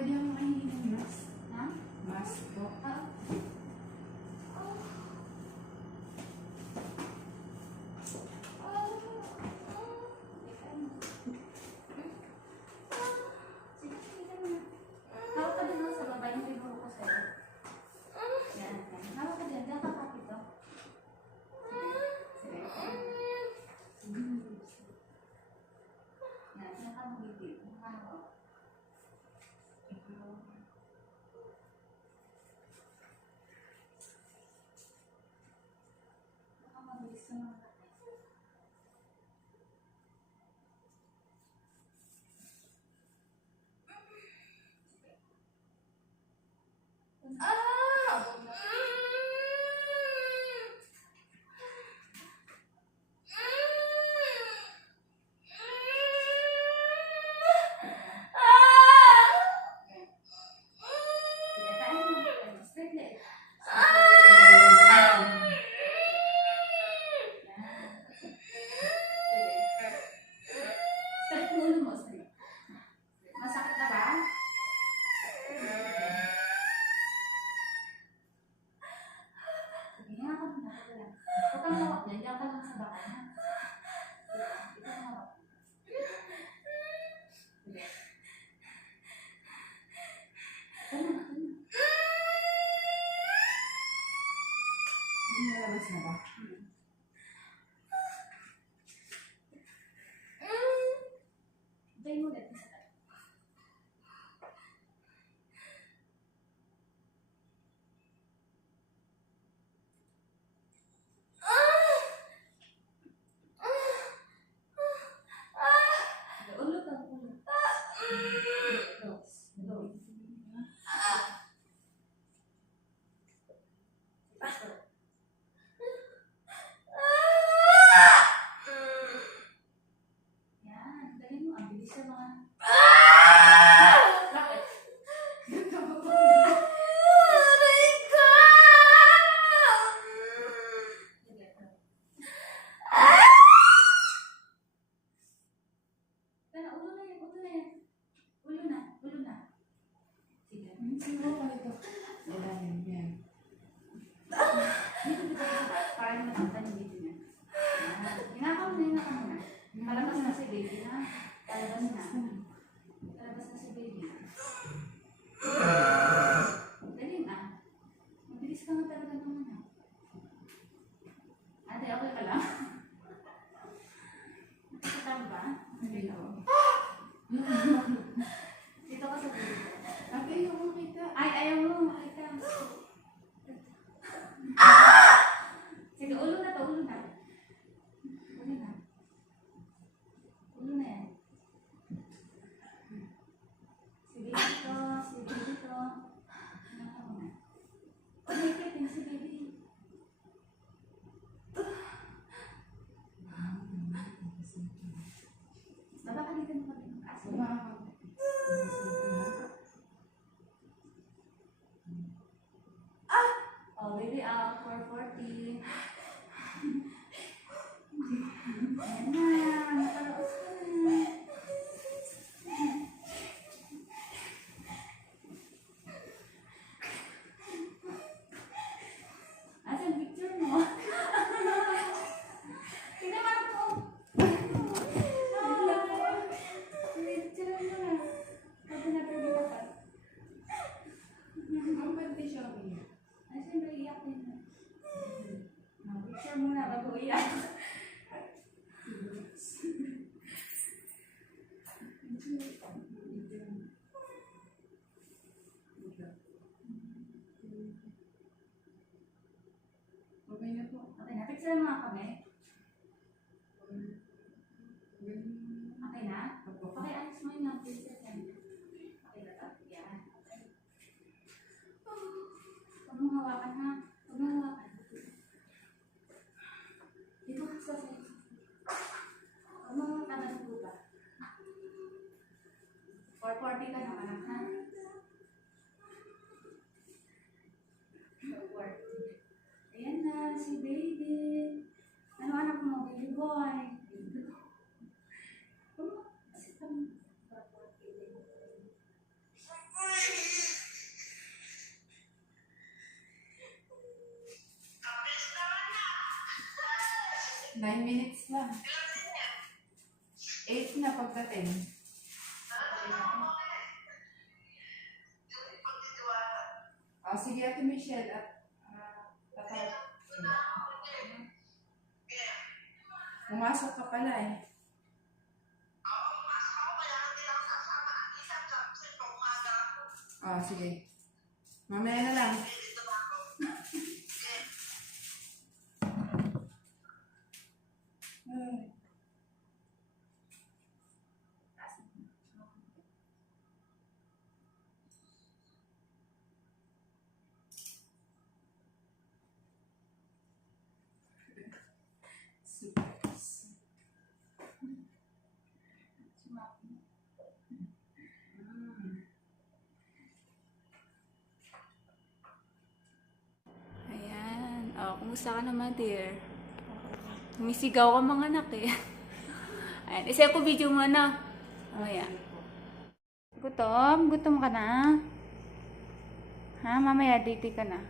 Pwede akong mahingi ng mask. Ha? Mask po. Hawak ka din sa baba yung tinuro ko sa'yo. Yan. Hawak ka din. Diyan ka kapit to. Sige. Yan. Diyan ka magigit. Hawak. Baka mabilis ka mga kapit. Masakit na ba? Sige nga ako na. Huwag kang hawak dyan. Diyan ka lang sa baka na. Ito ang hawak. Sige. Ito na. Hindi nalabas na ba? Diyan mo ulit. Ulo ka, ulo. Ulo. Yan, dali mo. Ang bilis sa mga... Bakit? Sige, ito. Tara, ulo na yan, ulo na yan. Ulo na, ulo na. Sige. Sino pa ito? Ilalim yan. Dito, dito, dito. Para matanda yung dito niya. Hinakaw na. Palabas na si baby na. Palabas na. Palabas na si baby. Dali na. Mabilis ka nga talaga naman na. Ate, okay ka lang? Nakikita ba? Dito. Dito ka sa baby. Ate, ayaw ko kita. Ay, ayaw mo. Makita. Sige, ulo na to. Ulo na. Ulo na. Ulo na yan. Sige dito. Sige dito. Hinakaw mo na. Connected din si baby. Baba ka dito mo kami. Baba ako. Oh, baby out. 440. Ayan na. Nakaraos ka na. Asan picture mo? Tingnan mo ako. Picture mo na. Pwede na pwede ka pa. Ang pwede siya umiyak. Ay, siyempre iyak din na. Picture mo na bago iyak. Okay na po. Okay na. Picture mo nga kami. Okay na? Pakialis mo yung picture niya. Okay na to? Yan. Okay. Huwag mong hawakan ha. Huwag mong hawakan. Dito ka sa side. Huwag mong kanalupo ka. 440 ka ng anak ha. 440. Ayan na, si baby. Ano anak mo? Baby boy. Kasi kami. 440. minutes lang. 8 na pagdating. Oh, sige, Ate Michelle. At tatawag. Pumasok ka pala eh. Oh, sige. Mamaya na lang. Ay. Supers. Ayan. Oh, kumusta ka naman, dear? Umisigaw ka mga anak eh. Ayan. Isa ko video mo na. Oh, ayan. Gutom? Gutom ka na? Ha? Mamaya, date ka na.